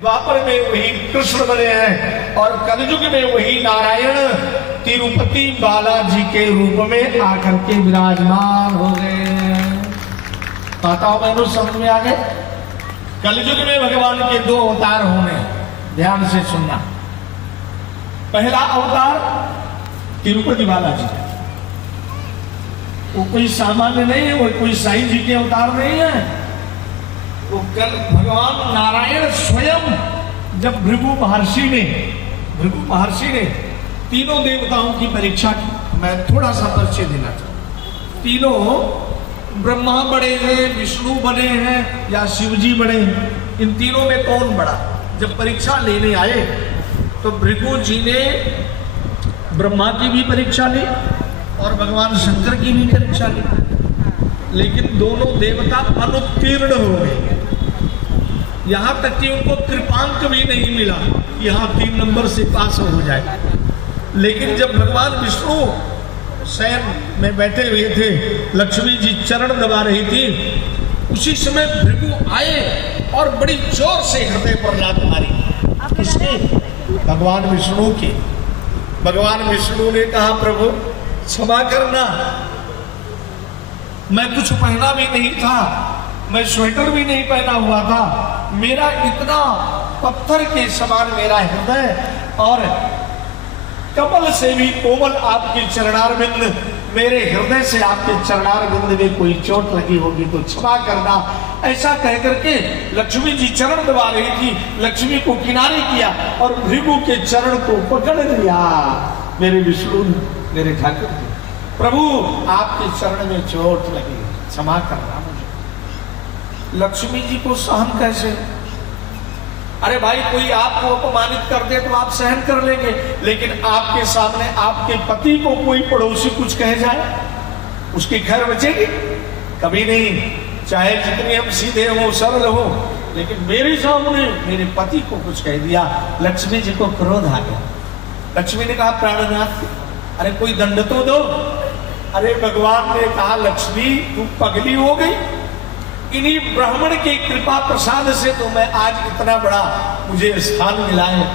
द्वापर में वही कृष्ण बने हैं और कलयुग में वही नारायण तिरुपति बालाजी के रूप में आकर के विराजमान हो गए। माताओं बहनों समझ में आ गए? कलयुग में भगवान के दो अवतार होंगे, ध्यान से सुनना। पहला अवतार तिरुपति बालाजी, वो कोई सामान्य नहीं है, वो कोई साईं जी के अवतार नहीं है। वो कल भगवान नारायण स्वयं जब भृगु महर्षि ने तीनों देवताओं की परीक्षा की, मैं थोड़ा सा परिचय देना चाहूँ। तीनों ब्रह्मा बड़े हैं, विष्णु बड़े हैं या शिव जी बड़े हैं, इन तीनों में कौन बड़ा? जब परीक्षा लेने आए तो भृगु जी ने ब्रह्मा की भी परीक्षा ली और भगवान शंकर की भी परीक्षा ली, लेकिन दोनों देवता अनुत्तीर्ण हो गए। यहां तक कि उनको कृपांक भी नहीं मिला, यहां 3 नंबर से पास हो जाए। लेकिन जब भगवान विष्णु शयन में बैठे हुए थे, लक्ष्मी जी चरण दबा रही थी, उसी समय भृगु आए और बड़ी जोर से हृदय पर लात मारी। किसने? भगवान विष्णु की। भगवान विष्णु ने कहा, प्रभु क्षमा करना, मैं कुछ पहना भी नहीं था, मैं स्वेटर भी नहीं पहना हुआ था, मेरा इतना पत्थर के समान मेरा हृदय और कमल से भी कोमल आपके चरणारविंद, मेरे हृदय से आपके चरणारविंद में कोई चोट लगी होगी तो क्षमा करना। ऐसा कहकर के लक्ष्मी जी चरण दबा रही थी, लक्ष्मी को किनारे किया और भृगु के चरण को पकड़ लिया। मेरे विष्णु, मेरे ठाकुर जी, प्रभु आपके चरण में चोट लगी, क्षमा करना मुझे। लक्ष्मी जी को सहन कैसे? अरे भाई, कोई आपको अपमानित कर दे तो आप सहन कर लेंगे, लेकिन आपके सामने आपके पति को कोई पड़ोसी कुछ कह जाए, उसकी खैर बचेगी? कभी नहीं। चाहे जितने हम सीधे हो, सरल हो, लेकिन मेरे सामने मेरे पति को कुछ कह दिया, लक्ष्मी जी को क्रोध आ गया। लक्ष्मी ने कहा, प्राणनाथ, अरे कोई दंड तो दो। अरे भगवान ने कहा, लक्ष्मी तू पगली हो गई? इन्हीं ब्राह्मण की कृपा प्रसाद से तो मैं आज इतना बड़ा मुझे स्थान मिला है।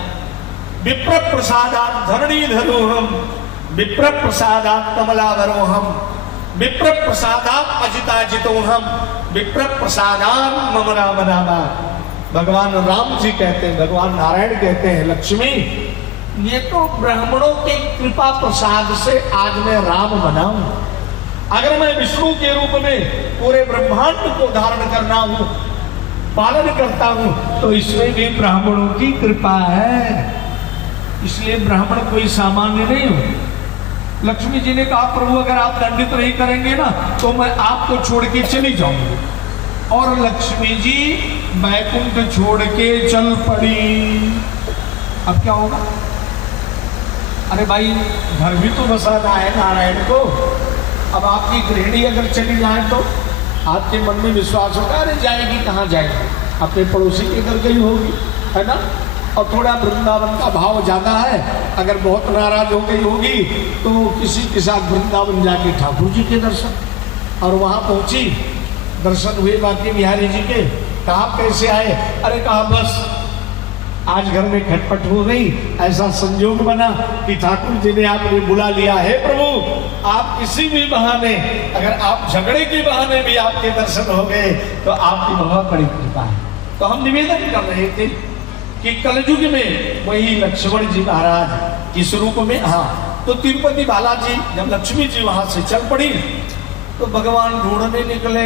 विप्र प्रसादात धरणीधरोहम, विप्र प्रसादात कमलावरोहम, विप्र प्रसादात अजिताजितोहम, विप्र प्रसादात मम राम नामा। भगवान राम जी कहते हैं, भगवान नारायण कहते हैं, लक्ष्मी ये तो ब्राह्मणों की कृपा प्रसाद से आज मैं राम बना हूं। अगर मैं विष्णु के रूप में पूरे ब्रह्मांड को धारण करना हूं, पालन करता हूं, तो इसमें भी ब्राह्मणों की कृपा है। इसलिए ब्राह्मण कोई सामान्य नहीं हो। लक्ष्मी जी ने कहा, प्रभु अगर आप दंडित नहीं करेंगे ना तो मैं आपको छोड़ के चली जाऊंगी। और लक्ष्मी जी बैकुंठ छोड़ के चल पड़ी। अब क्या होगा? अरे भाई, घर भी तो बसाना है नारायण को। अब आपकी गृहिणी अगर चली जाए तो आपके मन में विश्वास होगा, अरे जाएगी कहाँ जाएगी, अपने पड़ोसी के घर गई होगी, है ना। और थोड़ा वृंदावन का भाव ज्यादा है, अगर बहुत नाराज हो गई होगी तो किसी के साथ वृंदावन जाके ठाकुर जी के दर्शन। और वहाँ पहुंची, दर्शन हुए बाकी बिहारी जी के। कहा कैसे आए? अरे कहा बस आज घर में खटपट हो गई, ऐसा संयोग बना कि ठाकुर जी ने आपने बुला लिया है। प्रभु आप किसी भी बहाने, अगर आप झगड़े के बहाने भी आपके दर्शन हो गए तो आपकी बहुत बड़ी कृपा है। तो हम निवेदन कर रहे थे कि कलयुग में वही लक्ष्मण जी महाराज इस रूप में, हाँ, तो तिरुपति बालाजी जब लक्ष्मी जी वहां से चल पड़ी तो भगवान ढूंढने निकले।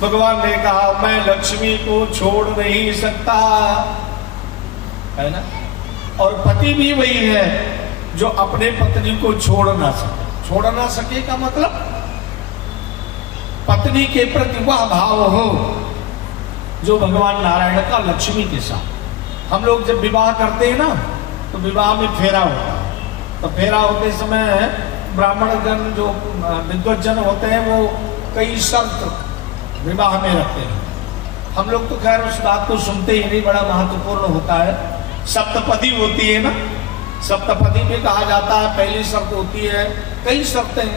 भगवान ने कहा, मैं लक्ष्मी को छोड़ नहीं सकता, है ना। और पति भी वही है जो अपने पत्नी को छोड़ ना सके। छोड़ ना सके का मतलब पत्नी के प्रति वह भाव हो जो भगवान नारायण का लक्ष्मी के साथ। हम लोग जब विवाह करते हैं ना तो विवाह में फेरा होता है, तो फेरा होते समय ब्राह्मण जन जो विद्वत जन होते हैं वो कई शर्त विवाह में रखते हैं। हम लोग तो खैर उस बात को सुनते ही नहीं, बड़ा महत्वपूर्ण होता है। सप्तपदी होती है ना, सप्तपदी में कहा जाता है पहली शर्त होती है, कई शर्तें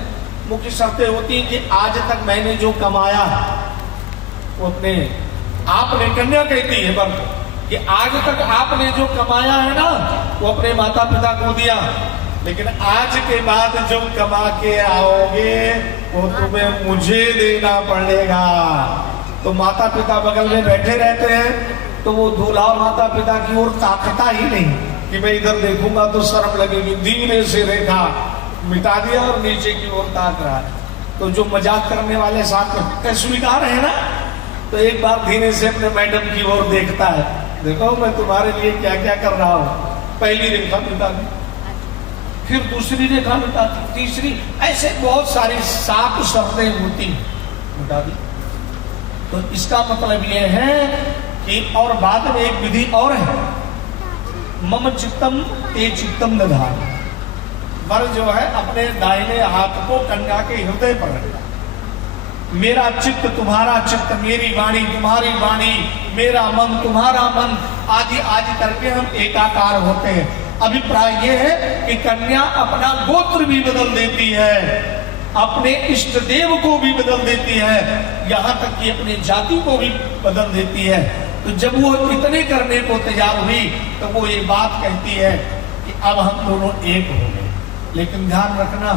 मुख्य शर्तें होती हैं कि आज तक मैंने जो कमाया वो अपने, आपने कन्या कहती है वर कि आज तक आपने जो कमाया है ना वो अपने माता पिता को दिया, लेकिन आज के बाद जो कमा के आओगे वो तुम्हें मुझे देना पड़ेगा। तो माता पिता बगल में बैठे रहते हैं तो वो दूल्हा माता पिता की ओर ताकता ही नहीं कि मैं इधर देखूंगा तो शर्म लगेगी, धीरे से रेखा मिटा दिया और नीचे की ओर ताक रहा है। तो जो मजाक करने वाले साथ में स्वीकार है ना, तो एक बार धीरे से अपने मैडम की ओर देखता है, देखो मैं तुम्हारे लिए क्या क्या कर रहा हूं। पहली रेखा मिटा दी, फिर दूसरी रेखा मिटा दी, तीसरी, ऐसे बहुत सारी 7 शर्तें होती मिटा दी। तो इसका मतलब यह है कि और बाद में एक विधि और है, मम चित्तम ते चित्तम दधान। वर जो है अपने दाहिने हाथ को कन्या के हृदय पर रखता, मेरा चित्त तुम्हारा चित्त, मेरी वाणी तुम्हारी वाणी, मेरा मन तुम्हारा मन, आदि आदि करके हम एकाकार होते हैं। अभिप्राय यह है कि कन्या अपना गोत्र भी बदल देती है, अपने इष्ट देव को भी बदल देती है, यहाँ तक कि अपनी जाति को भी बदल देती है। तो जब वो इतने करने को तैयार हुई तो वो ये बात कहती है कि अब हम दोनों एक हो गए। लेकिन ध्यान रखना,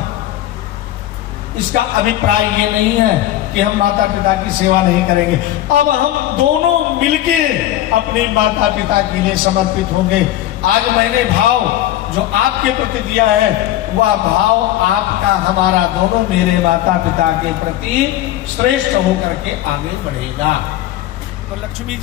इसका अभिप्राय ये नहीं है कि हम माता पिता की सेवा नहीं करेंगे। अब हम दोनों मिलके अपने माता पिता के लिए समर्पित होंगे। आज मैंने भाव जो आपके प्रति दिया है वह भाव आपका हमारा दोनों मेरे माता पिता के प्रति श्रेष्ठ होकर के आगे बढ़ेगा। तो लक्ष्मी जी